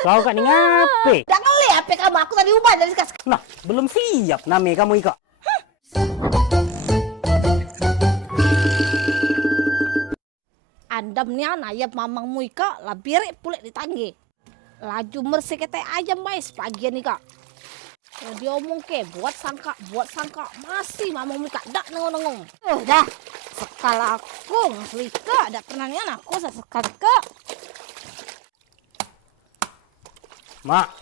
kau kan ni ngape? Dah ngeli HP kamu, aku tadi ubah dari sekas. Nah, belum siap nami kamu Ika. Andam ni anak ayam mamangmu Ika, lah birik pulek ditanggi. Laju mersih kete ayam bais pagian Ika. Oh, dia omong ke, buat sangka, masih mamangmu Ika, dak nengong-nengong. Dah, sekala aku ngasli Ika, dak pernah ni anak aku sesekal Ika. Mak,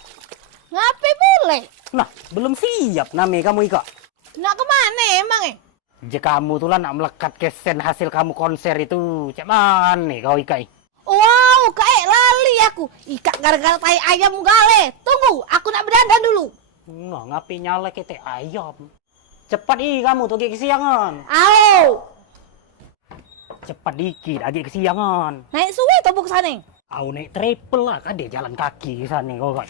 Ngapain boleh? nah belum siap nami kamu Ika. Nak kemana emang Jika kamu tuh lah nak melekat ke sen hasil kamu konser itu, cak mana kau Ika? Wow, kayak lali aku. Ika gara-gara tai ayam gale. Tunggu, aku nak berdandan dulu. Nah, ngapain nyala ke teh ayam? Cepat kamu tuh agak kesiangan. Au, Cepat dikit, agak kesiangan. naik suwe tobo ke sana. Aku naik triple lah, kan dia jalan kaki ke sana kau kan.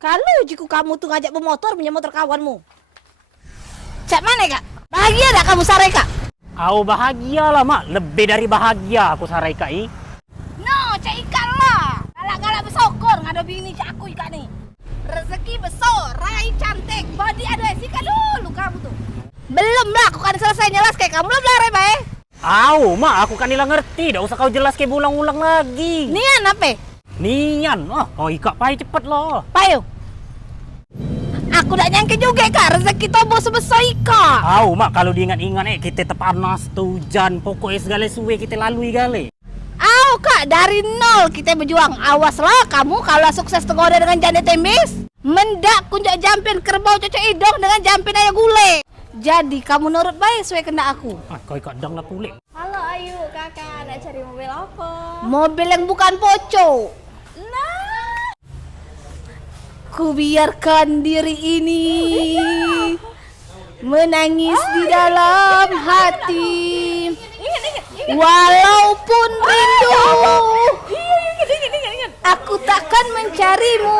Kalau jiku kamu tuh ngajak bermotor punya motor kawanmu. Cak mana Kak? Bahagia dah kamu sare Kak? Aku bahagia lah mak, lebih dari bahagia aku sarai Kai. No, cak ikan lah. Galak-galak besokor ngada bini cak aku Ika nih. Rezeki besar, rai cantik, body ada sika dulu kamu tuh. Belum lah, aku kan selesai nyelas kayak kamu belum lare bae. Au mak, aku kan hilang ngerti, dah usah kau jelas kayak ulang-ulang lagi. Nian apa? Nian, kau Ika pai cepet loh. Payo. Aku tak nyangka juga Kak, rezeki tobo sebesar Ika. Au mak, kalau diingat-ingat kita tepanas tuh hujan, pokoknya segala suwe kita lalui gale. Au Kak, dari nol kita berjuang. Awaslah kamu kalau sukses tergoda dengan janda tembis. Mendak kunjak jampin kerbau cocok hidung dengan jampin ayam gule. Jadi kamu nurut baik sesuai kendak aku. Kau Ika dang lah pulih. Halo Ayu, kakak nak cari mobil apa? Mobil yang bukan poco. Nah, Ku biarkan diri ini menangis di dalam hati. Walaupun rindu, aku takkan mencarimu.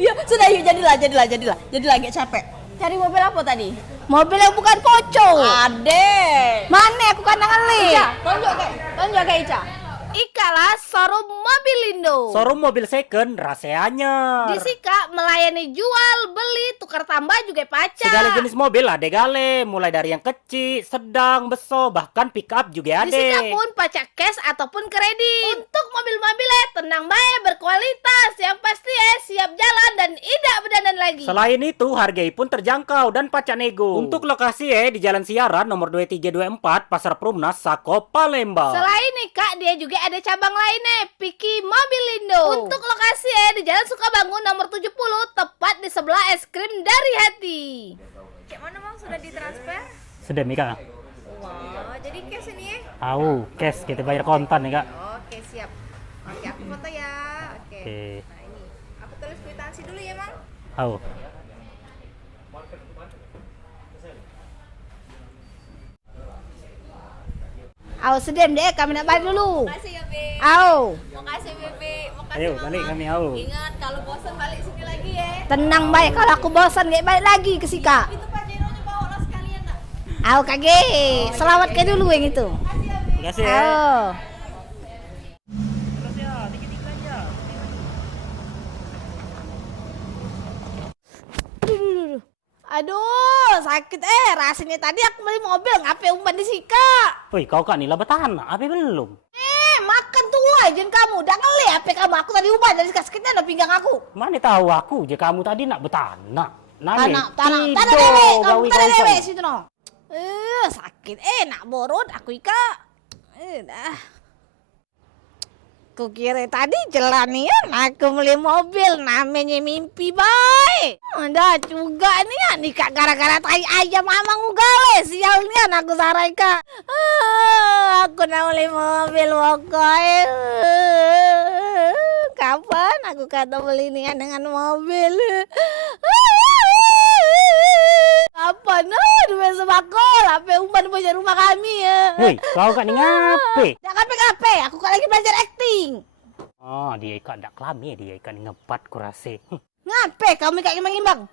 iya, sudah yuk jadilah agak capek. Cari mobil apa tadi? Mobil yang bukan poco. Ade. Mana aku kan ngali. Ica, tonjok ke Ica. Ika lah showroom Mobilindo. Showroom mobil second rasanya. Di Sika melayani jual, beli, tukar tambah juga pacar. Segala jenis mobil ada gale, mulai dari yang kecil, sedang, besar, bahkan pick up juga ada. Di Sika pun pacak cash ataupun kredit. Untuk mobil-mobilnya tenang baik, berkualitas, yang pasti siap jalan dan tidak berdandan lagi. Selain itu, harganya pun terjangkau dan pacak nego. Untuk lokasi di Jalan Siaran nomor 2324, Pasar Perumnas, Sako, Palembang. Selain ini Kak, dia juga ada cabang lainnya, Piki Mobilindo. Untuk lokasi di Jalan Sukabangun nomor 70, tepat di sebelah es krim dari hati. Cek mana Bang, sudah ditransfer? Sudah Mika. Wow, jadi cash ini ya? Tahu, cash kita bayar kontan ya Kak. Oke, siap. Oke, aku foto ya. Oke. Oke. Nah ini, aku tulis kwitansi dulu ya Bang. Tahu. Aw sedem deh, kami nak balik dulu. Makasih ya, Be. Aw, Makasih, Bebe. Makasih, Ayo, Mama. balik kami, au. Ingat, kalau bosan balik sini lagi ya. tenang baik, kalau aku bosan gak balik lagi ke Sika. Itu Pak Jeronya bawa lah sekalian nak. Aw kage, selamat ke dulu yang itu. Makasih ya, Be. Terima kasih ya. Aw. Aduh, sakit rasanya tadi aku beli mobil ngapain umpan di Sika. Woi, kau Kak Nila bertahan, apa belum? Makan tuh aja kamu, udah ngeli HP kamu, aku tadi ubah dari sakitnya ada pinggang aku. Mana tahu aku, je kamu tadi nak bertahan. Tanah dewe, kamu tanah dewe situ no. Sakit, nak borot aku Ika. Dah. Kukira tadi jelanian aku beli mobil namanya mimpi baik. Udah juga nih Kak gara-gara tai ayam mamang ugale sial nih aku sarai Kak. Aku nak beli mobil pokoknya. Kapan aku kata beli nih dengan mobil? Kapan? Duit sebakol, apa umpan punya rumah kami ya. Hei, kau Kak ni ngape? Jangan ngape, aku kan lagi belajar acting. Oh, dia ikat dak kelami dia ikat ngepat kurase. Ngape kamu kayak imbang-imbang?